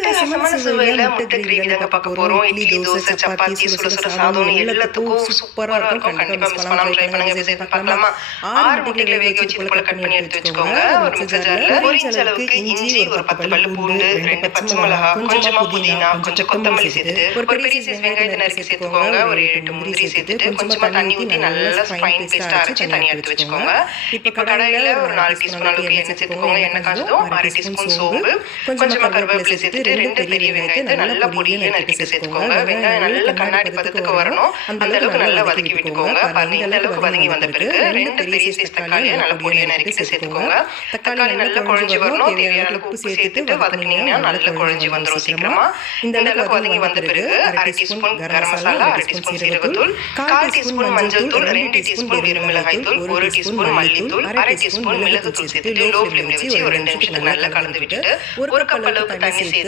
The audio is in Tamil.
அட்டகாசமான சுவையில முட்டை கிரேவி தாங்க பார்க்க போறோம். இட்லி, தோசை, சப்பாத்தி, சுட சுட சாதம் எல்லாத்துக்கும் சூப்பரா இருக்கும். கண்டிப்பா மிஸ் பண்ணாம ட்ரை பண்ணுங்க. எப்படி செய்யணும்னு பார்க்கலாமா? 6 முட்டைகளை வேக வச்சு இது போல கட் பண்ணி எடுத்து வச்சுக்கோங்க. ஒரு மிக்ஸர் ஜார்ல பொரிச்ச அளவுக்கு இஞ்சி, ஒரு 10 பல்லு பூண்டு, 2 பச்சை மிளகாய், கொஞ்சமா புதினா, கொஞ்சம் கொத்தமல்லி சேர்த்துட்டு ஒரு பெரிய சைஸ் வெங்காயத்தை நறுக்கி சேர்த்துக்கோங்க. ஒரு 8 முந்திரி சேர்த்துட்டு கொஞ்சமா தண்ணி ஊத்தி நல்லா ஃபைன் பேஸ்டா அரைச்சு தனியா எடுத்து வச்சுக்கோங்க. இப்போ கடாயில ஒரு 4 டீஸ்பூன் அளவுக்கு எண்ணெய் சேர்த்துக்கோங்க. எண்ணெய் காஞ்சதும் 1/2 டீஸ்பூன் சோம்பு, கொஞ்சமா கருவேப்பிலை சேர்த்துட்டு 2 பெரிய வெங்காயத்தை நல்லா பொடியா நறுக்கி சேர்த்துக்கோங்க. வெங்காயம் நல்லா கண்ணாடி பதத்துக்கு வரணும். அந்த அளவுக்கு நல்லா வதக்கி விட்டுக்கோங்க. பாருங்க, இந்த அளவுக்கு வதங்கி வந்த பிறகு 2 பெரிய சைஸ் தக்காளியை நல்லா பொடியா நறுக்கி சேர்த்துக்கோங்க. தக்காளி நல்லா குழஞ்சி வரணும். தேவையான அளவுக்கு உப்பு சேர்த்துட்டு வதக்குனீங்கன்னா நல்லா குழஞ்சி வந்துடும் சீக்கிரமா. இந்த அளவுக்கு வதங்கி வந்த பிறகு 1/2 டீஸ்பூன் கரம் மசாலா, 1/2 டீஸ்பூன் சீரகத்தூள், 1/4 டீஸ்பூன் மஞ்சள் தூள், 2 டீஸ்பூன் வெறும் மிளகாய் தூள், 1 டீஸ்பூன் மல்லித்தூள், 1/2 டீஸ்பூன் மிளகுத்தூள் சேர்த்துட்டு லோ ஃப்ளேம்ல வச்சு ஒரு 2 நிமிஷத்துக்கு நல்லா கலந்து விட்டுட்டு ஒரு கப் அளவுக்கு தண்ணி சேர்த்து